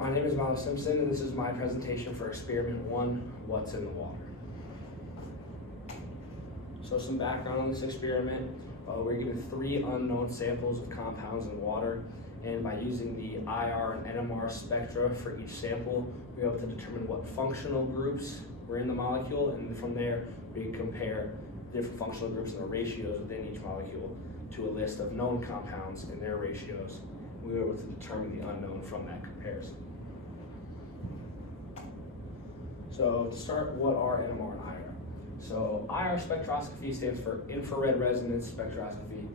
My name is Milo Simpson, and this is my presentation for Experiment 1, What's in the Water. So some background on this experiment. We're given 3 unknown samples of compounds in water, and by using the IR and NMR spectra for each sample, we're able to determine what functional groups were in the molecule, and from there we can compare different functional groups and the ratios within each molecule to a list of known compounds and their ratios. We were able to determine the unknown from that comparison. So to start, what are NMR and IR? So IR spectroscopy stands for infrared resonance spectroscopy.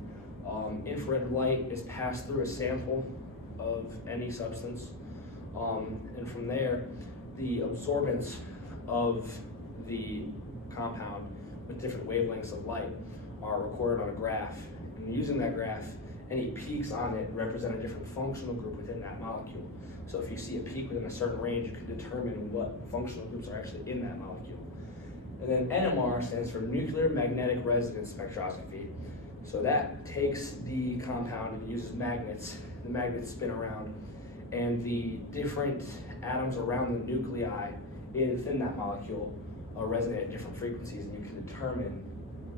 Infrared light is passed through a sample of any substance, and from there, the absorbance of the compound with different wavelengths of light are recorded on a graph. And using that graph, any peaks on it represent a different functional group within that molecule. So if you see a peak within a certain range, you can determine what functional groups are actually in that molecule. And then NMR stands for nuclear magnetic resonance spectroscopy. So that takes the compound and uses magnets. The magnets spin around, and the different atoms around the nuclei within that molecule resonate at different frequencies, and you can determine,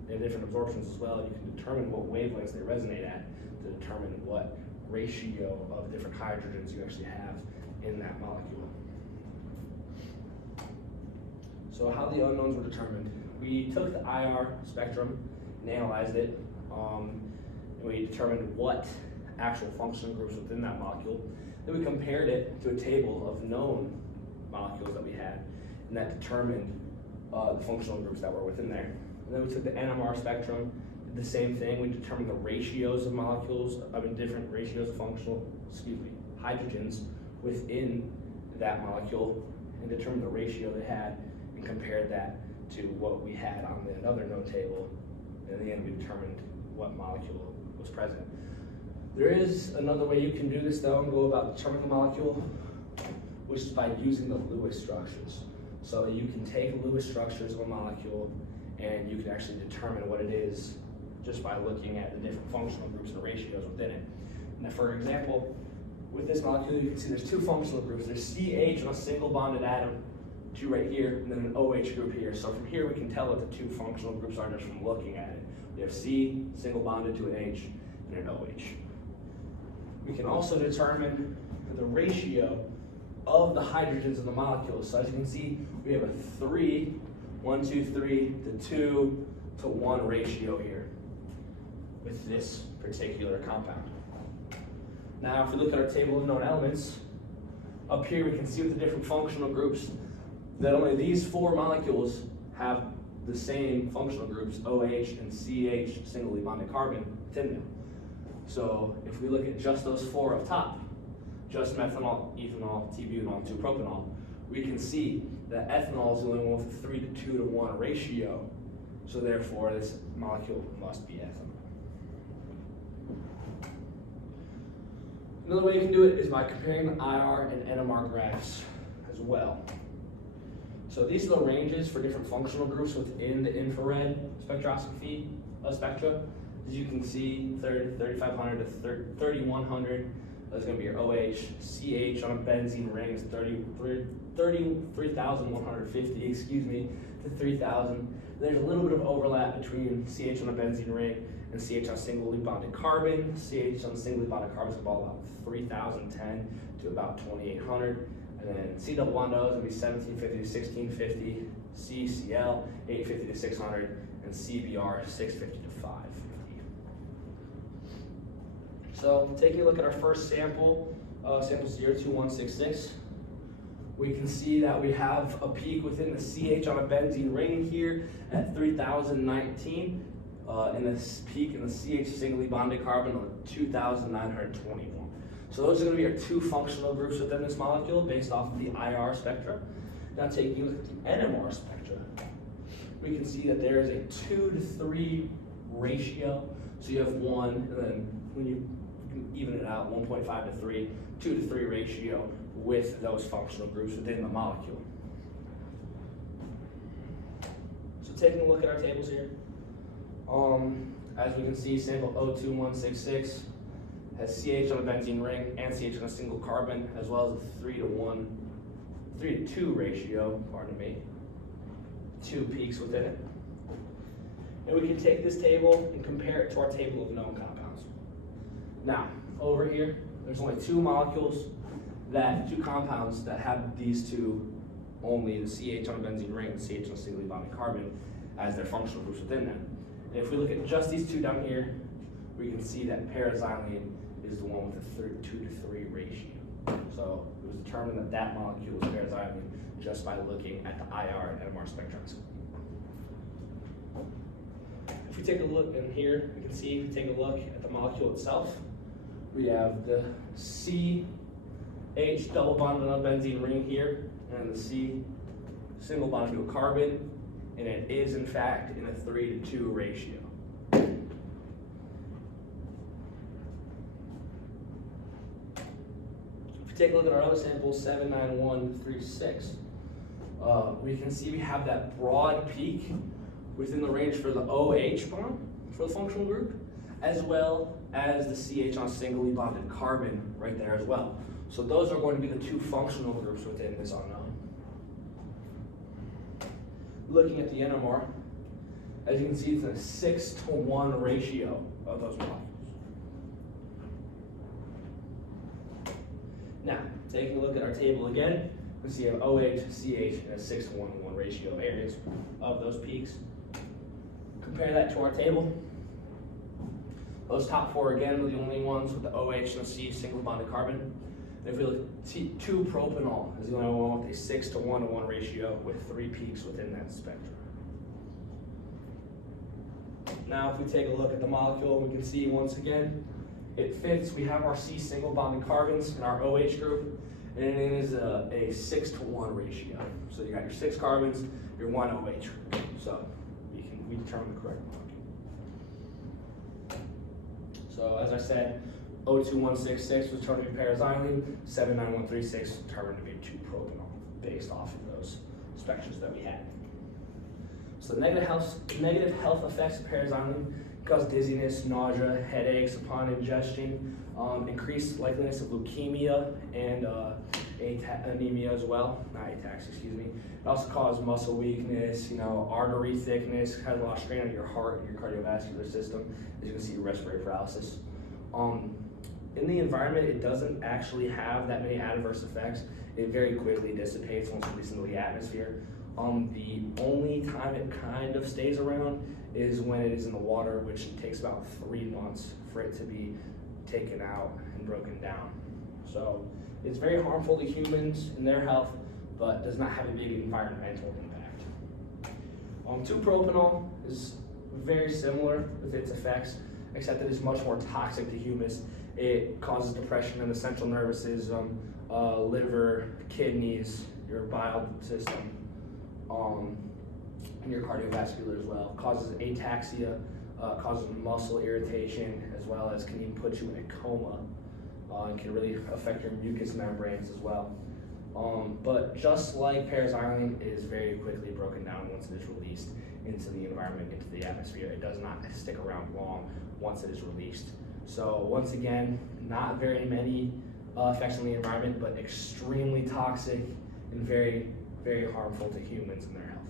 and different absorptions as well, you can determine what wavelengths they resonate at to determine what ratio of different hydrogens you actually have in that molecule. So how the unknowns were determined. We took the IR spectrum and analyzed it, and we determined what actual functional groups within that molecule. Then we compared it to a table of known molecules that we had, and that determined the functional groups that were within there. And then we took the NMR spectrum, did the same thing. We determined the ratios of molecules, different ratios of hydrogens within that molecule, and determined the ratio they had, and compared that to what we had on the another known table. And in the end, we determined what molecule was present. There is another way you can do this though, and go about determining the molecule, which is by using the Lewis structures. So you can take Lewis structures of a molecule, and you can actually determine what it is just by looking at the different functional groups and the ratios within it. Now, for example, with this molecule, you can see there's 2 functional groups. There's CH on a single bonded atom, 2 right here, and then an OH group here. So from here, we can tell what the 2 functional groups are just from looking at it. We have C, single bonded to an H, and an OH. We can also determine the ratio of the hydrogens in the molecule. So as you can see, we have a 1, 2, 3 to 2 to 1 ratio here with this particular compound. Now, if we look at our table of known elements, up here we can see with the different functional groups that only these 4 molecules have the same functional groups, OH and CH, singly bonded carbon, within them. So if we look at just those 4 up top, just methanol, ethanol, T-butanol, 2-propanol, we can see that ethanol is the only one with a 3 to 2 to 1 ratio. So therefore, this molecule must be ethanol. Another way you can do it is by comparing the IR and NMR graphs as well. So these are the ranges for different functional groups within the infrared spectroscopy spectra. As you can see, 3,500 to 3,100 is going to be your OH. CH on a benzene ring is 3,150, to 3,000. There's a little bit of overlap between CH on a benzene ring and CH on a singly bonded carbon. CH on a singly bonded carbon is about 3,010 to about 2,800. And then C double bond O is going to be 1,750 to 1,650. CCl 850 to 600, and CBr 650 to 550. So taking a look at our first sample, sample 02166, we can see that we have a peak within the CH on a benzene ring here at 3,019, and this peak in the CH singly bonded carbon of 2,921. So those are going to be our 2 functional groups within this molecule based off of the IR spectra. Now taking a look at the NMR spectra, we can see that there is a 2 to 3 ratio. So you have 1, and then when you even it out, 1.5 to 3, 2 to 3 ratio with those functional groups within the molecule. So taking a look at our tables here, as we can see, sample 02166, has CH on a benzene ring and CH on a single carbon, as well as a 3 to 2 ratio, pardon me, 2 peaks within it. And we can take this table and compare it to our table of known compounds. Now, over here, there's only 2 compounds that have these two, only the CH on a benzene ring and CH on a singly bonded carbon as their functional groups within them. And if we look at just these 2 down here, we can see that paraxylene is the one with a 2 to 3 ratio. So it was determined that that molecule was paraxylene just by looking at the IR and NMR spectrums. If we take a look in here, we can see, if we take a look at the molecule itself, we have the CH double bonded on a benzene ring here, and the C single bond to a carbon, and it is in fact in a 3 to 2 ratio. If we take a look at our other sample, 79136, we can see we have that broad peak within the range for the OH bond for the functional group, as well as the CH on a singly bonded carbon right there as well. So those are going to be the 2 functional groups within this unknown. Looking at the NMR, as you can see, it's a 6 to 1 ratio of those molecules. Now, taking a look at our table again, we see you have OH, CH, and a 6 to 1 to 1 ratio areas of those peaks. Compare that to our table. Those top 4 again are the only ones with the OH and the C single bonded carbon. And if we look at 2-propanol is the only one with a 6 to 1 to 1 ratio with 3 peaks within that spectrum. Now if we take a look at the molecule, we can see once again, it fits. We have our C single bonded carbons in our OH group, and it is a 6 to 1 ratio. So you got your 6 carbons, your 1 OH group. So we determine the correct molecule. So as I said, 02166 was determined to be paraxylene, 79136 determined to be 2-propanol based off of those spectrums that we had. So negative health effects of paraxylene cause dizziness, nausea, headaches upon ingestion, increased likeliness of leukemia and anemia as well, not ataxia, excuse me. It also causes muscle weakness, artery thickness, has a lot of strain on your heart and your cardiovascular system. As you can see, respiratory paralysis. In the environment, it doesn't actually have that many adverse effects. It very quickly dissipates once it releases into the atmosphere. The only time it kind of stays around is when it is in the water, which takes about 3 months for it to be taken out and broken down. So it's very harmful to humans and their health, but does not have a big environmental impact. 2-propanol is very similar with its effects, except that it's much more toxic to humans. It causes depression in the central nervous system, liver, kidneys, your bile system, and your cardiovascular as well. Causes ataxia, causes muscle irritation, as well as can even put you in a coma. And can really affect your mucous membranes as well. But just like paraxylene, it is very quickly broken down once it is released into the environment, into the atmosphere. It does not stick around long once it is released. So once again, not very many effects on the environment, but extremely toxic and very, very harmful to humans and their health.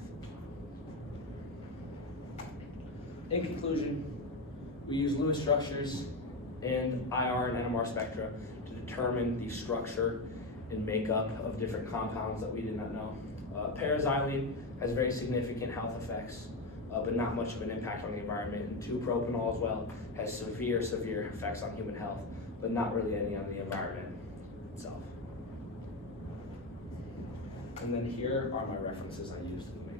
In conclusion, we use Lewis structures and IR and NMR spectra to determine the structure and makeup of different compounds that we did not know. Paraxylene has very significant health effects, but not much of an impact on the environment. And 2-propanol as well has severe effects on human health, but not really any on the environment itself. And then here are my references I used to make